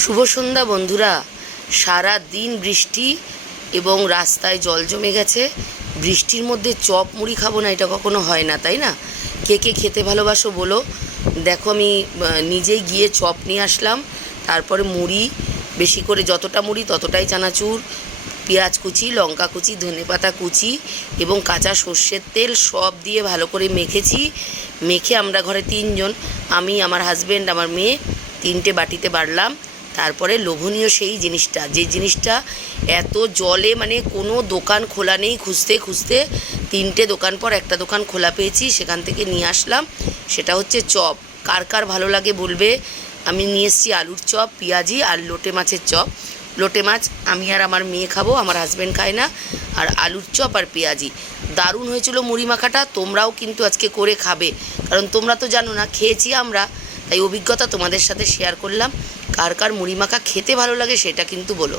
শুভ সন্ধ্যা বন্ধুরা। সারা দিন বৃষ্টি এবং রাস্তায় জল জমে গেছে। বৃষ্টির মধ্যে চপ মুড়ি খাবো না, এটা কখনো হয় না, তাই না? কে কে খেতে ভালোবাসো বলো। দেখো আমি নিজেই গিয়ে চপ নিয়ে আসলাম, তারপরে মুড়ি বেশি করে, যতটা মুড়ি ততটাই চানাচুর, পেঁয়াজ কুচি, লঙ্কা কুচি, ধনেপাতা কুচি এবং কাঁচা সর্ষের তেল সব দিয়ে ভালো করে মেখেছি। মেখে আমরা ঘরে তিনজন, আমি, আমার হাজব্যান্ড, আমার মেয়ে, তিনটে বাটিতে বাড়লাম। তারপরে লোভনীয় সেই জিনিসটা, যে জিনিসটা এত জলে মানে কোনো দোকান খোলা নেই, খুঁজতে খুঁজতে তিনটে দোকান পর একটা দোকান খোলা পেয়েছি, সেখান থেকে নিয়ে আসলাম। সেটা হচ্ছে চপ। কার কার ভালো লাগে বলবে। আমি নিয়ে এসেছি আলুর চপ, পেঁয়াজি আর লোটে মাছের চপ। লোটে মাছ আমি আর আমার মেয়ে খাবো, আমার হাজব্যান্ড খায় না। আর আলুর চপ আর পেঁয়াজি দারুণ হয়েছিল। মুড়ি মাখাটা তোমরাও কিন্তু আজকে করে খাবে, কারণ তোমরা তো জানো না, খেয়েছি আমরা, তাই অভিজ্ঞতা তোমাদের সাথে শেয়ার করলাম। কার কার মুড়ি মাখা খেতে ভালো লাগে সেটা কিন্তু বলো।